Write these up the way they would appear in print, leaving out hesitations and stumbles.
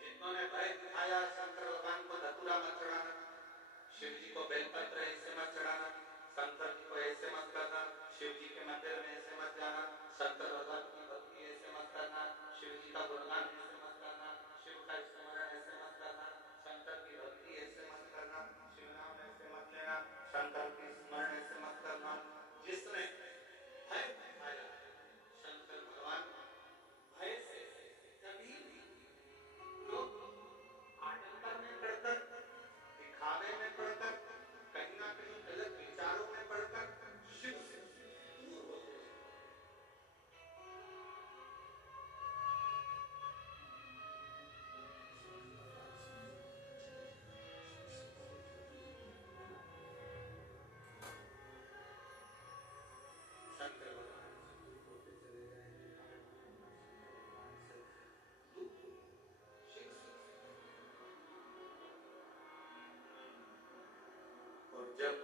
जिन्होंने भय दिखाया शंकर भगवान को धतूरा मत चढ़ाना, शिव जी को बेलपत्र ऐसे मत चढ़ाना, शंकर जी को ऐसे मत करना, शिव जी के मंदिर में ऐसे मत जाना, शंकर भगवान की भक्ति ऐसे मत करना, शिव जी का गुणगान ऐसे मत करना, शिव का स्मरण ऐसे मत करना, शंकर की भक्ति ऐसे मत करना, शिव नाम ऐसे मत लेना, शंकर की स्मरण ऐसे मत करना। जिसने भय दिखाया शंकर भगवान भय से कभी लोग आडंबर में पड़कर, दिखावे में पड़कर, कहीं ना कहीं गलत विचारों में पड़कर शिव से दूर होते हैं। शंकर भगवान से दूर होते चले गए हैं, भगवान से दूर शिव से। और जब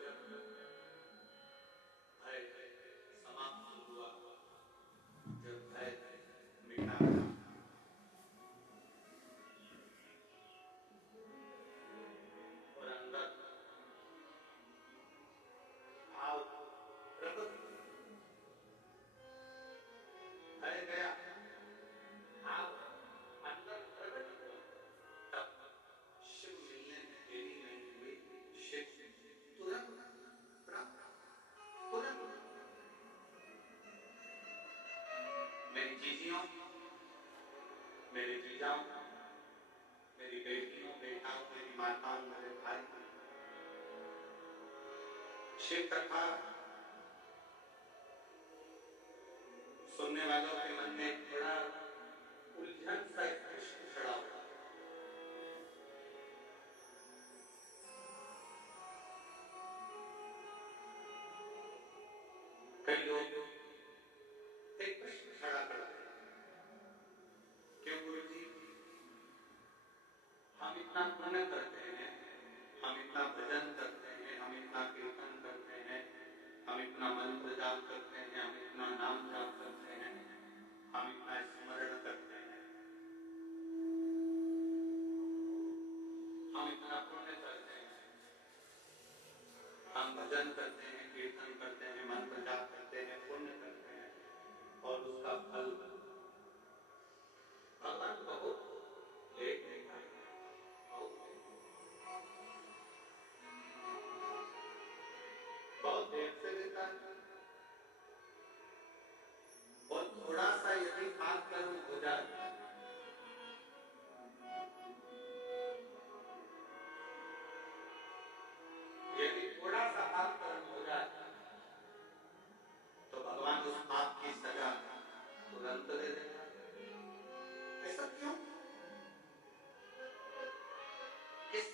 भय समाप्त हुआ, जब भय मिटा और अंदर भाव प्रकट, भय गया, भाव अंदर प्रकट हुआ, तब शिव मिलने में देरी नहीं हुई, शिव तुरंत प्राप्त, तुरंत। मेरी जीजियों, मेरे जीजाओं, मेरी बेटियों, बेटाओं, मेरी माताओं, मेरे भाई, शिव कथा सुनने वालों के मन में बड़ा उलझन सा एक प्रश्न खड़ा हुआ। कई लोग एक प्रश्न खड़ा करते हैं, क्यों गुरुजी हम इतना पुण्य करते हैं, हम इतना भजन करते हैं, हम इतना कीर्तन करते हैं, हम इतना मंत्र जाप करते हैं, हम इतना नाम जाप करते हैं, हम इतना स्मरण करते हैं, हम इतना पुण्य करते हैं, हम भजन करते हैं, कीर्तन करते हैं, मंत्र जाप करते हैं, पुण्य करते हैं, और उसका फल भगवान बहुत लेट देता है, बहुत देर से देता है। और थोड़ा सा यदि पाप कर्म हो जाए, यदि थोड़ा सा पाप कर्म हो जाए, तो भगवान उस पाप की सजा तुरंत दे देता है। ऐसा क्यों? किस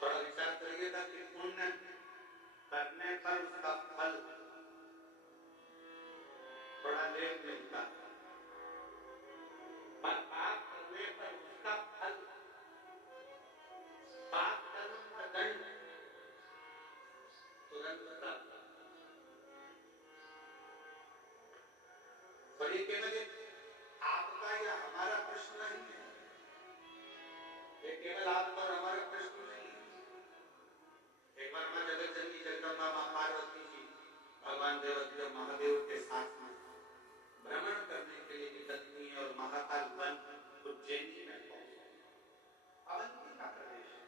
थोड़ा विचार करिएगा कि पुण्य करने पर उसका फल थोड़ा लेट मिलता है, पर पाप करने पर उसका फल, पाप कर्म का दंड तुरंत प्राप्त। और ये केवल आपका या हमारा प्रश्न नहीं है, ये केवल आपका और हमारा प्रश्न नहीं है। एक बार मां जगत जननी जगदम्बा मां पार्वती जी भगवान देवकी और महादेव के साथ में भ्रमण करने के लिए निकलती हैं और महाकाल वन उज्जैनी में पहुंचे। अवंती का प्रदेश है।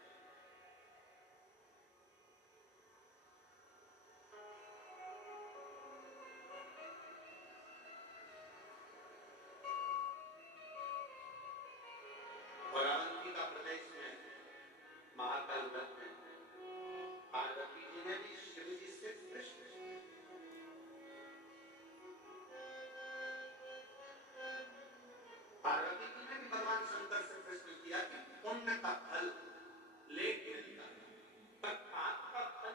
और अवंती का प्रदेश में महाकाल वन में पार्वती जी ने भी शिव जी से प्रश्न किया। पार्वती जी ने भी भगवान शंकर से प्रश्न किया कि पुण्य का फल लेट मिलता है, पर पाप का फल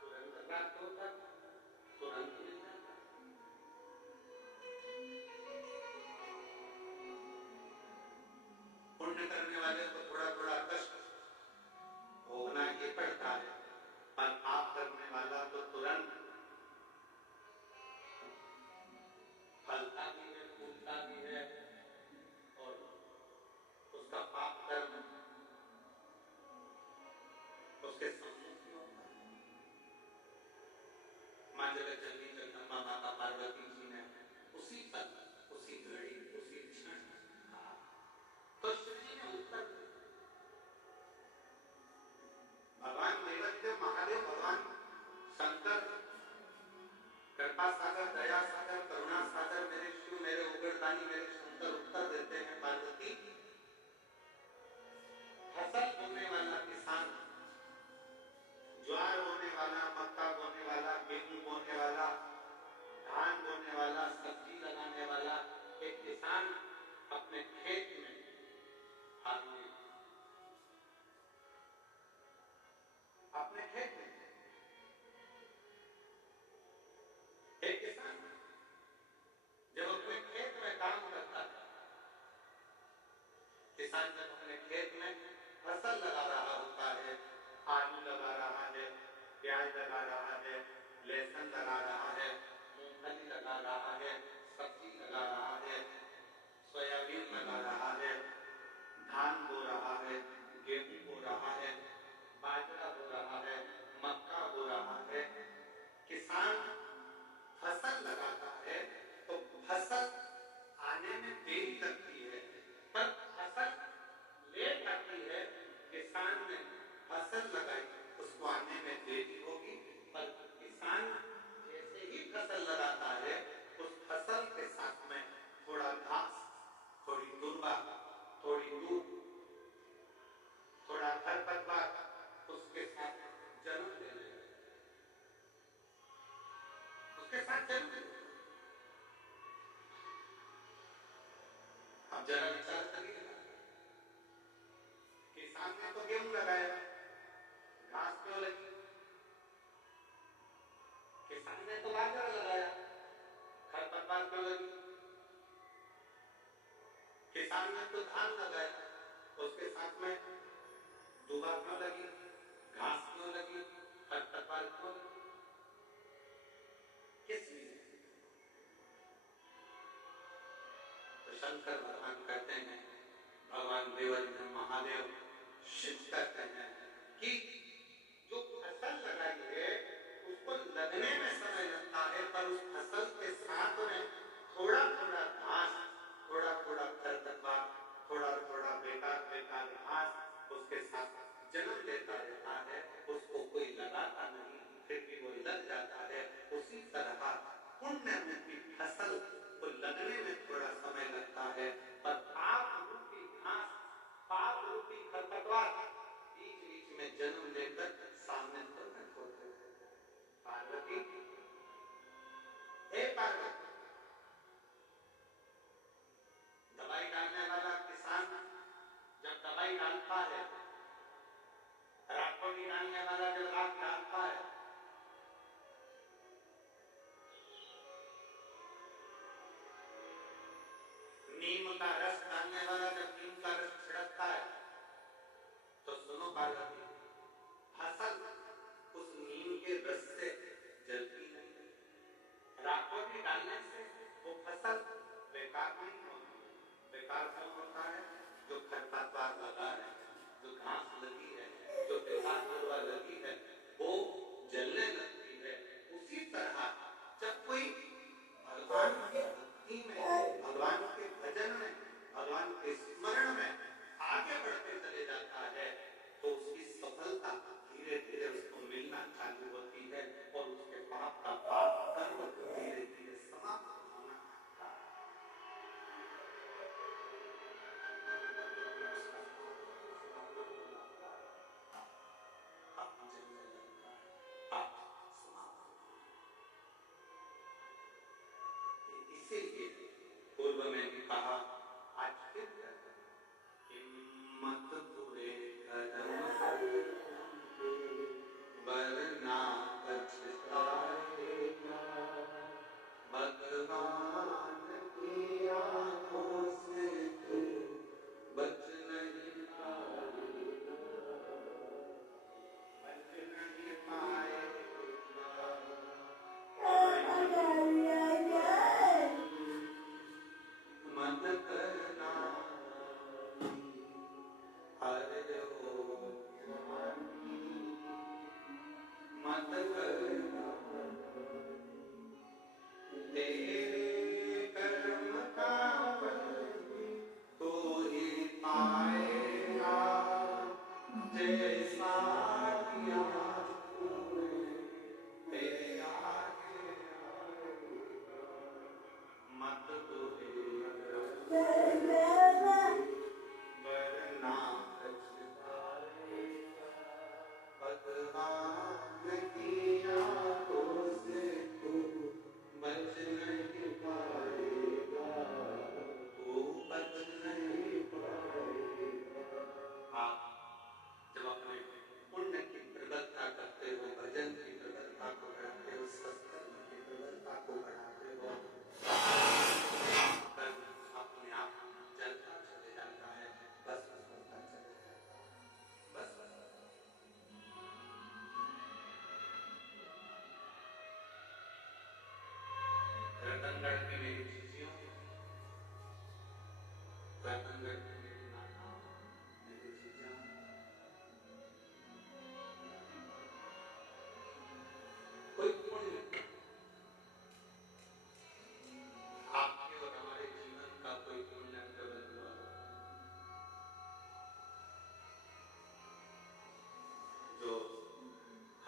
तुरंत प्राप्त होता है, तुरंत मिल जाता है। पुण्य करने वाले को थोड़ा थोड़ा कष्ट भोगना ही पड़ता है, पर पाप करने वाला तो तुरंत फलता भी है, फूलता भी है और उसका पाप कर्म उसके सम्मुख होता है। मां जगत जननी जगदम्बा माता पार्वती जी ने उसी पल, उसी घड़ी, उसी क्षण कहा तो शिव जी ने उत्तर दिया। भगवान देवदेव महादेव, भगवान शंकर, कृपा सागर, दया सागर, करुणा सागर, मेरे शिव, मेरे उग्रदानी, मेरे शंकर उत्तर देते हैं, पार्वती फसल बोने वाला किसान, ज्वार बोने वाला, मक्का बोने वाला, गेहूं बोने वाला, धान बोने वाला, सब्जी लगाने वाला एक किसान अपने खेत में अपने खेत में एक किसान जब अपने खेत में काम करता है, किसान जब अपने खेत में फसल लगा रहा होता है, आलू लगा रहा है, प्याज लगा रहा है, लहसुन लगा रहा है, मूंगफली लगा रहा है, सब्जी लगा रहा है, सोयाबीन लगा रहा है, धान बो रहा है, गेहूं बो रहा है, बाजरा बो रहा है, मक्का बो रहा है। किसान फसल लगाता है तो फसल आने में देरी लगती है, पर फसल लेट आती है। किसान ने फसल लगाई, उसको आने में देरी होगी, पर किसान जैसे ही फसल लगाता है उस फसल के साथ में थोड़ा घास, थोड़ी दुर्वा, थोड़ी दूध, थोड़ा खरपतवार उसके साथ जन्म लेने लगता है, उसके साथ जन्म लेने। अब जरा विचार करिए, किसान ने तो गेहूं लगाया, घास क्यों लगी? किसान ने तो बाजरा लगाया, खरपतवार क्यों लगी? किसान ने तो धान लगाया, उसके साथ में दुबा क्यों लगी, घास क्यों लगी, खरपतवार क्यों लगी? किस लिए? तो शंकर भगवान कहते हैं, भगवान देवदेव महादेव शिव कहते हैं कि जो फसल लगाई है उसको लगने में समय लगता है, पर उस फसल के साथ में थोड़ा थोड़ा घास, थोड़ा थोड़ा खरपतवार, थोड़ा थोड़ा बेकार घास उसके साथ जन्म लेता रहता है, उसको कोई लगाता नहीं, फिर भी वो लग जाता है। उसी तरह पुण्य रूपी फसल को लगने में थोड़ा समय लगता है, पर पाप रूपी घास, पाप रूपी खरपतवार बीच बीच में जन्म उद्घाटन करने के लिए नाना मेरे जीजा कोई पुण्य आपके और हमारे जीवन का कोई पुण्य हुआ जो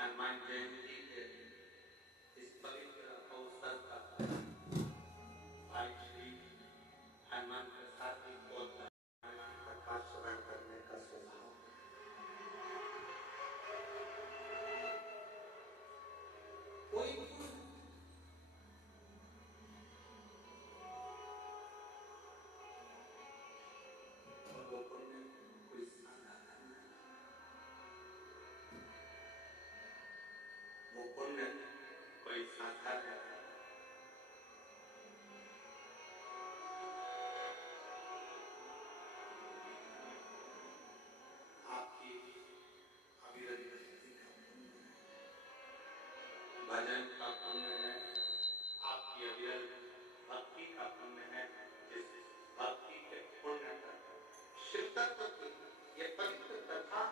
हनुमान जयंती के इस पवित्र अवसर का भाई श्री हनुमान प्रसाद जी को कथा श्रवण करने का सुझाव कोई वो पुण्य कोई साधारण आपकी अविरत भक्ति का भजन का पुण्य है, आपकी अविरत भक्ति का पुण्य है, जिस भक्ति के पुण्य पर शिव तत्व की ये पवित्र कथा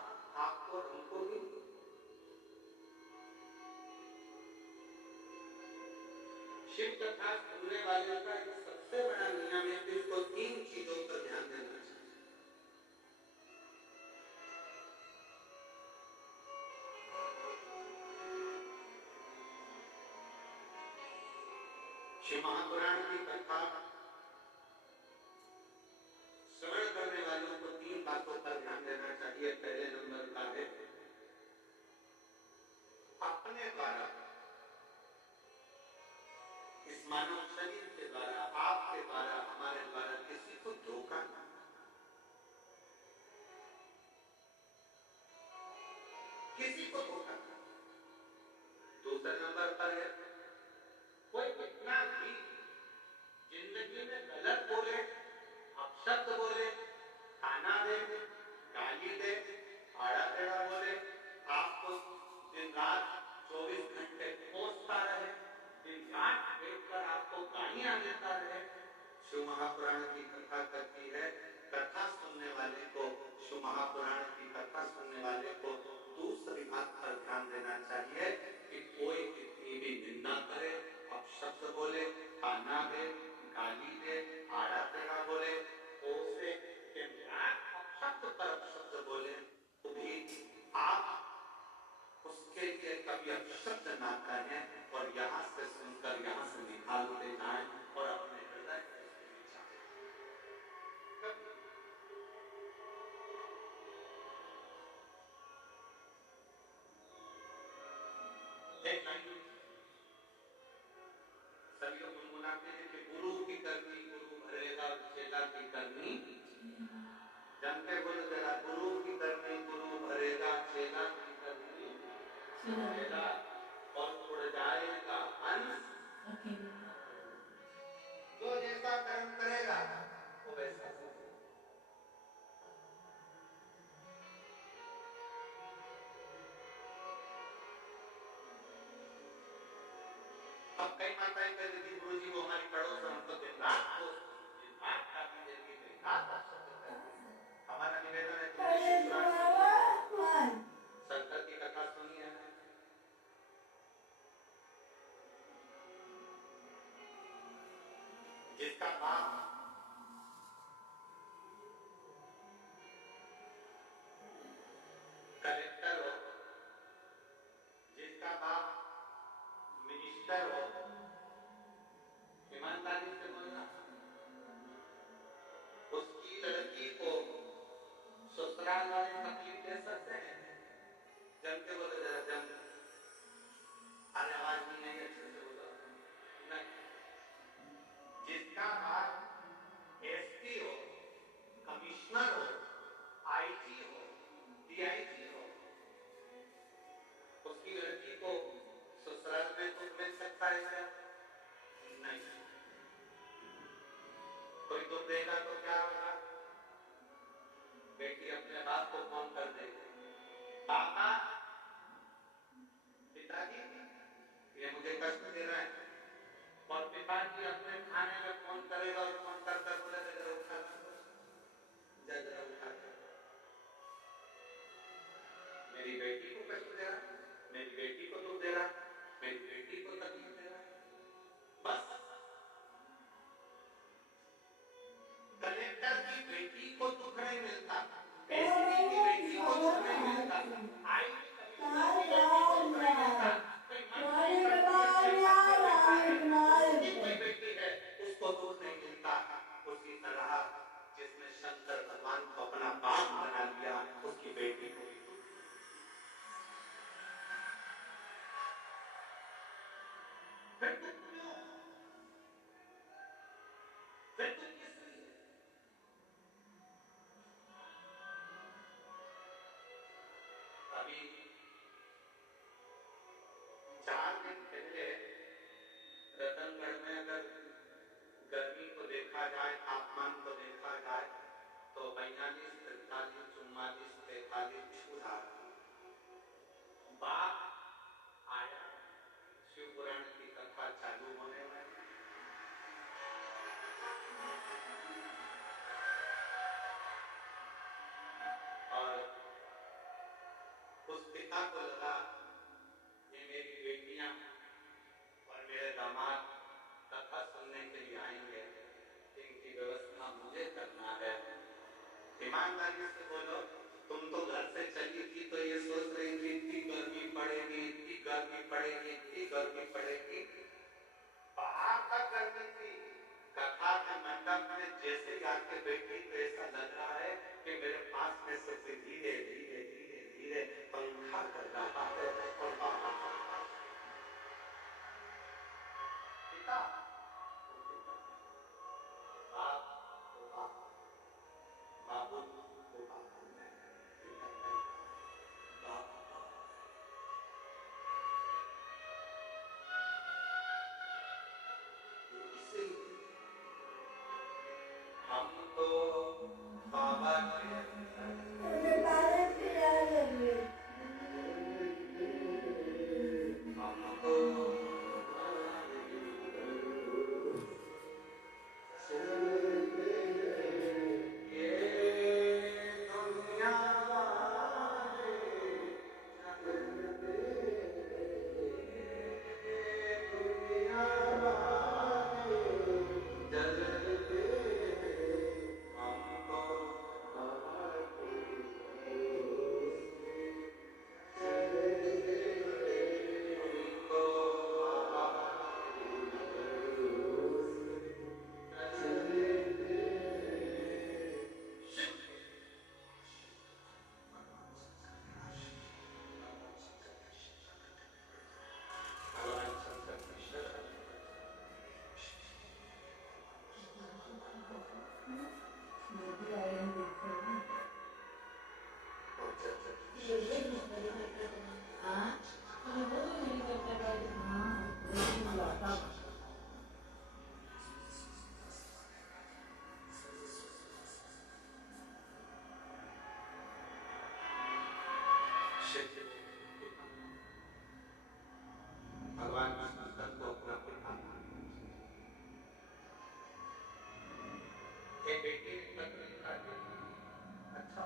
आपको और हमको भी शिव कथा सुनने वाले का एक सबसे बड़ा नियम है कि उसको 3 चीजों पर ध्यान देना चाहिए। शिव महापुराण की कथा श्रवण करने वालों को 3 बातों पर ध्यान देना चाहिए। पहले नंबर का है अपने द्वारा, इस मानव शरीर के द्वारा, आपके द्वारा, हमारे द्वारा किसी को धोखा न, किसी को धोखा न। दूसरे नंबर पर है कोई कितना भी जिंदगी में गलत बोले, अपशब्द बोले, ताना दे, गाली दे, आड़ा टेढ़ा बोले, आपको दिन रात 24 घंटे कोसता रहे, दिन रात बैठकर आपको गालियां देता रहे। शिव महापुराण की कथा करती है, कथा सुनने वाले को, शिव महापुराण की कथा सुनने वाले को दूसरी बात पर ध्यान देना चाहिए कि कोई कितनी भी निंदा करे, अपशब्द बोले, ताना दे, गाली दे, आड़ा टेढ़ा बोले, कोसे, दिन रात अपशब्द पर अपशब्द बोले, तो भी आप उसके लिए कभी अपशब्द ना करें और यहाँ से सुनकर यहाँ से निकालते जाएं और अपने हृदय में एक लाइन सभी लोग गुनगुनाते हैं कि गुरु की करनी गुरु भरेगा, चेला की करनी जानते बोले जरा, गुरु की करनी गुरु भरेगा, चेला की करनी भरेगा और उड़ जाएगा अंश। जो जैसा कर्म करेगा वो वैसा अब कई माताएं कहती थी गुरु जी वो हमारी पड़ोस में हमको दिन रात काफी देर की दिन रात हमारा निवेदन है शंकर की कथा सुनी है, जिसका बाप कलेक्टर हो, जिसका बाप मिनिस्टर हो, ईमानदारी से बोलना, उसकी लड़की को ससुराल वाले तकलीफ दे सकते हैं। जम के बोले जरा जम, अरे आवाज नहीं है, अच्छे से बोलो नहीं। जिसका बाप एसपी हो, कमिश्नर हो, आईजी हो, डीआईजी हो, उसकी लड़की को ससुराल में तो मिल सकता है मृत्यु किस लिए? अभी 4 दिन पहले रतनगढ़ में अगर गर्मी को देखा जाए, तापमान को देखा जाए तो 42, 43, 44, 43 छूता। बाप आया, शिव पुराण की कथा चालू होने में और उस पिता को लगा ये मेरी बेटियां और मेरे दामाद कथा सुनने के लिए आएंगे, इनकी व्यवस्था मुझे करना है। ईमानदारी से बोलो, तुम तो घर से चली थी तो ये सोच रही थी इतनी गर्मी पड़ेगी, इतनी गर्मी पड़ेगी, इतनी गर्मी पड़ेगी। बाहर तक गर्मी थी, कथा के मंडप में जैसे आके बैठी तो ऐसा लग रहा है कि मेरे पास में से धीरे धीरे धीरे धीरे पंखा कर रहा है और बाहर पिता बाबू हमको बाबा के हमको भगवान संतन को अपना पिता एक बेटी अच्छा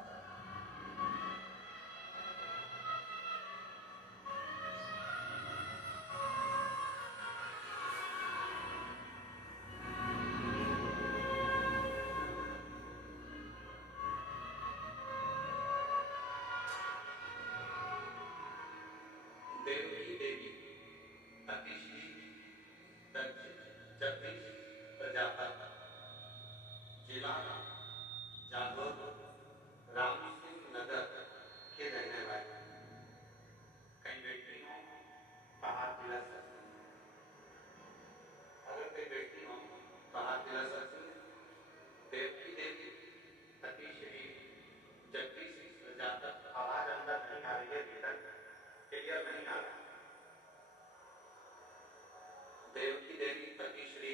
देवकी देवी अतिश्री जगदीश प्रजापति जिला जादव राम सिंह नगर के रहने वाले। कई बेटी हो तो हाथ दिला सकते, अगर कोई बेटी हो तो हाथ दिला सकते। देवकी देवी अतिश्री जगदीश प्रजापति। आवाज अंदर नहीं आ रही है, भीतर क्लियर नहीं आ रहा। देवकी देवी पतिश्री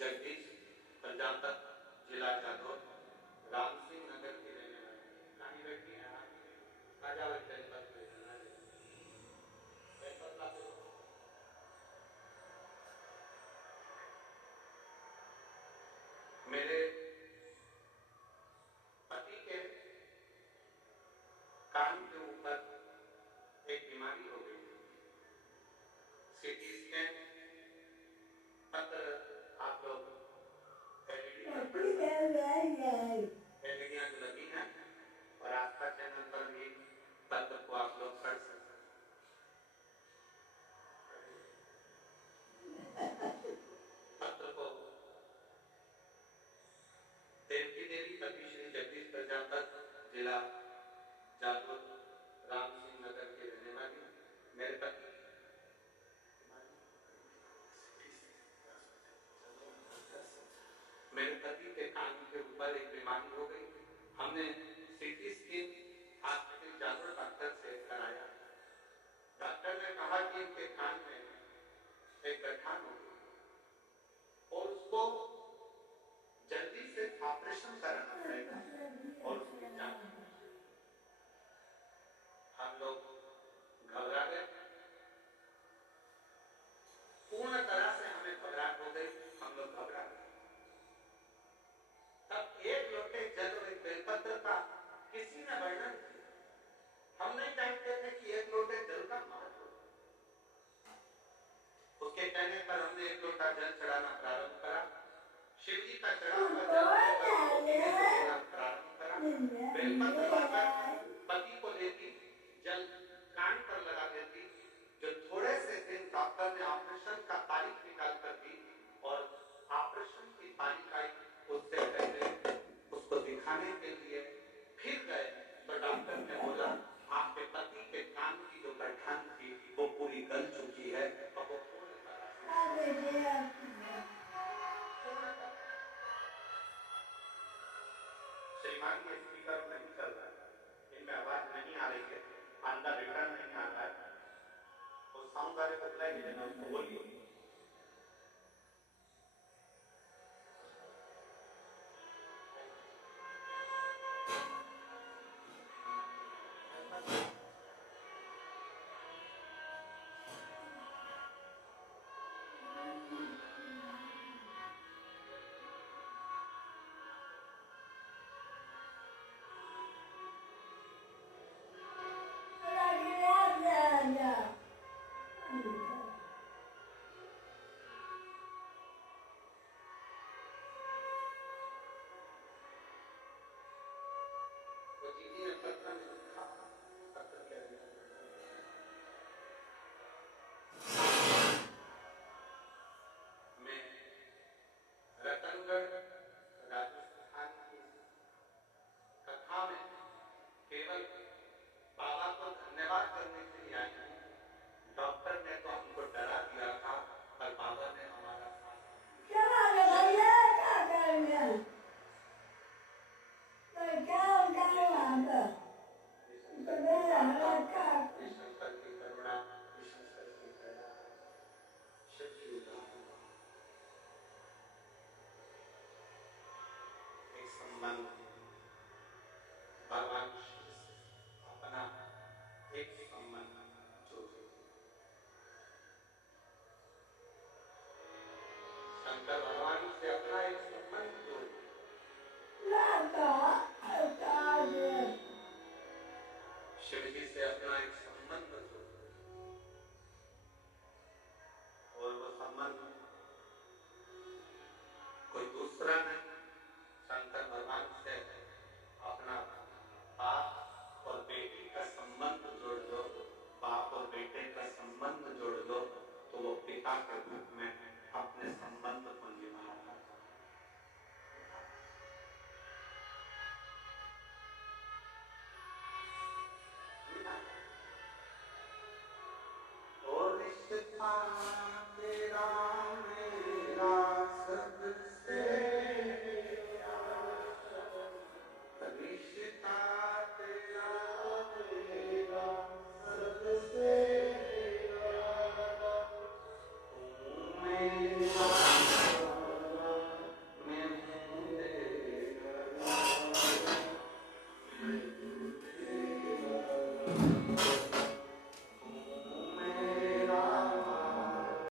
जगदीश प्रजापति जिला जादव राम सिंह नगर की रहने वाली। कहानी बैठी है राजा मेरे पति के कान के ऊपर एक बीमारी हो गई, सीटी स्कैन पत्र आप लोग चढ़ाना प्रारंभ करा। शिव जी का चढ़ा हुआ जल प्रारंभ करा। बेलपत्र लाकर पति को देती, जल कान पर लगा देती। जो थोड़े से दिन डॉक्टर ने ऑपरेशन का तारीख निकाल कर दी और ऑपरेशन की तारीख आई, उससे पहले उसको दिखाने के लिए फिर गए तो डॉक्टर ने बोला आपके पति के कान की जो गठन थी वो पूरी गल चुकी है, अब वो श्रीमान ये स्पीकर नहीं चल रहा है, इनमें आवाज नहीं आ रही है, अंदर विवरण नहीं आ रहा है, वो साउंड वाले को बुलाइए, बोलिए।